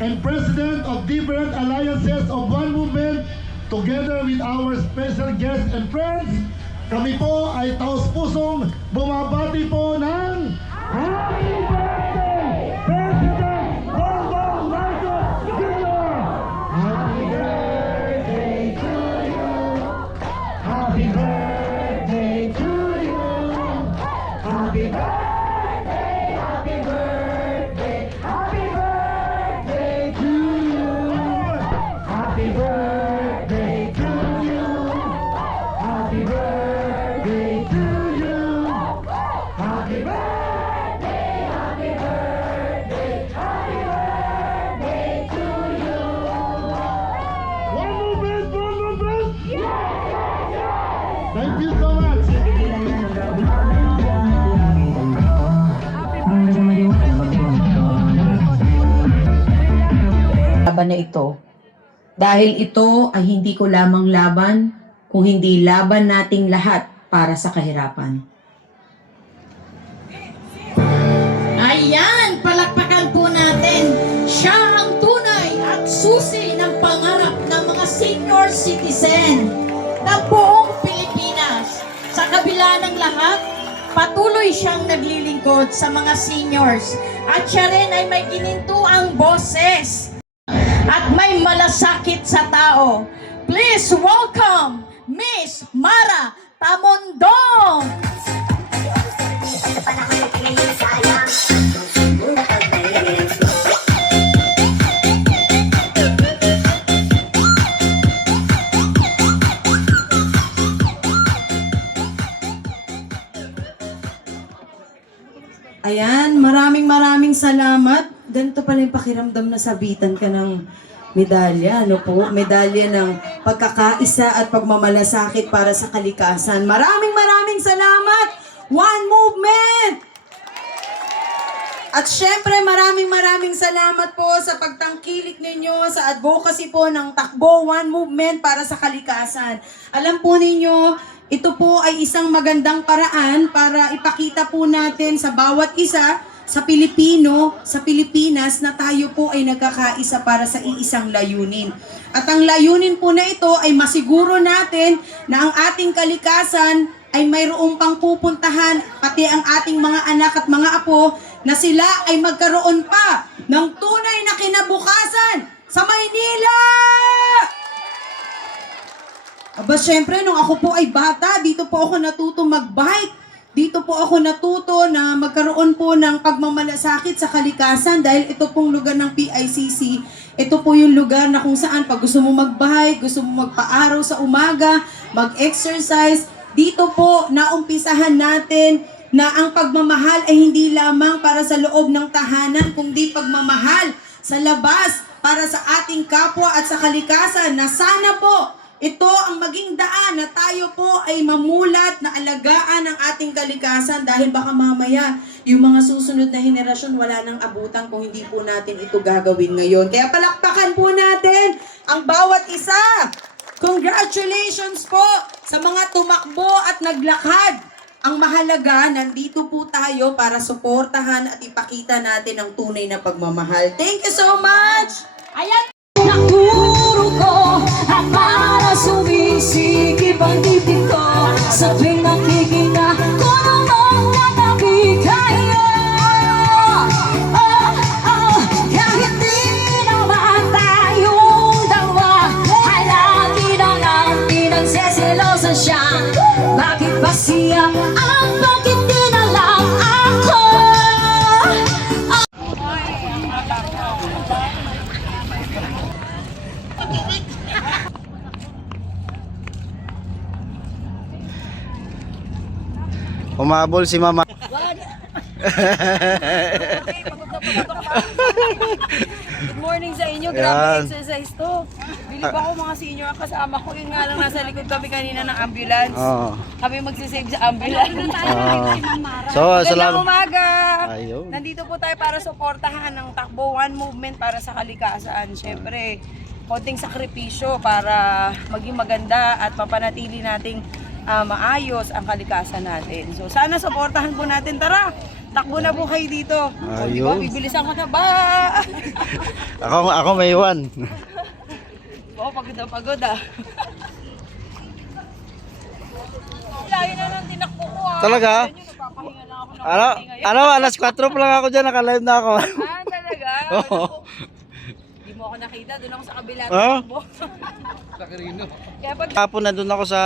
and President of different alliances of One Movement, together with our special guests and friends, kami po ay taos-pusong bumabati po ng Happy Birthday, President Bongbong Marcos Jr. Happy birthday to you. Happy birthday to you. Happy birthday, happy birthday, happy birthday to you. Happy birthday to you. Happy birthday to you. Happy birthday, happy birthday, happy birthday to you. One movement, one movement. Yes, yes, yes. Thank you so much. Laban na ito. Dahil ito ay hindi ko lamang laban, kung hindi laban nating lahat para sa kahirapan. Ayan, palakpakan po natin. Siya ang tunay at susi ng pangarap ng mga senior citizen ng buong Pilipinas. Sa kabila ng lahat, patuloy siyang naglilingkod sa mga seniors. At siya rin ay may ginintuang boses at may malasakit sa tao. Please welcome Miss Mara Tamondong! Ayan, maraming salamat. Ganito pala yung pakiramdam na sabitan ka ng medalya, ano po? Medalya ng pagkakaisa at pagmamalasakit para sa kalikasan. Maraming salamat! One Movement! At syempre, maraming salamat po sa pagtangkilik ninyo sa advocacy po ng Takbo One Movement para sa kalikasan. Alam po ninyo, ito po ay isang magandang paraan para ipakita po natin sa bawat isa sa Pilipino, sa Pilipinas na tayo po ay nagkakaisa para sa iisang layunin. At ang layunin po na ito ay masiguro natin na ang ating kalikasan ay mayroong pang pupuntahan, pati ang ating mga anak at mga apo, na sila ay magkaroon pa ng tunay na kinabukasan sa Maynila! Aba, syempre, nung ako po ay bata, dito po ako natuto mag-bike. Dito po ako natuto na magkaroon po ng pagmamalasakit sa kalikasan dahil ito pong lugar ng PICC. Ito po yung lugar na kung saan pag gusto mo mag-bike, gusto mo magpa-araw sa umaga, mag-exercise, dito po naumpisahan natin na ang pagmamahal ay hindi lamang para sa loob ng tahanan, kundi pagmamahal sa labas para sa ating kapwa at sa kalikasan na sana po ito ang maging daan na tayo po ay mamulat na alagaan ang ating kalikasan dahil baka mamaya yung mga susunod na henerasyon wala nang abutan kung hindi po natin ito gagawin ngayon. Kaya palakpakan po natin ang bawat isa. Congratulations po sa mga tumakbo at naglakad. Ang mahalaga, nandito po tayo para suportahan at ipakita natin ang tunay na pagmamahal. Thank you so much! Ayan! Nakuro ko at para sumisikip ang dibdib ko sa tuwing nakikita ko namang nakabigaya. Kahit di naman tayong dalawa ay lagi na lang pinagseselosa siya. Bakit ba siya ang bakit di na lang ako? Umabol si Mama. Good morning sa inyo. Grabe exercise to. Bilib ako mga senior ang kasama ko. Yun nga lang nasa likod kami kanina ng ambulance. Kami magsisave sa ambulance. So, Magandang salamat. umaga. Ayun. Nandito po tayo para suportahan ng Takbo One Movement para sa kalikasan. Siyempre, konting sakripisyo para maging maganda at mapanatili nating maayos ang kalikasan natin. So sana suportahan po natin. Tara, takbo na po kayo dito. O, diba? Ayun. Bibilisan ko na ba? Ako may iwan. Oo, pagod na pagod ah. Layo na ng tinakbo ko ah. Talaga? Alam nyo, nagpapahinga lang ako ng konti ngayon. Alas 4 pa lang ako dyan, naka-live na ako. Ah, talaga? Oo. Hindi mo ako nakita, doon ako sa kabila Ah? takbo. Kaya pag Kapon na doon ako sa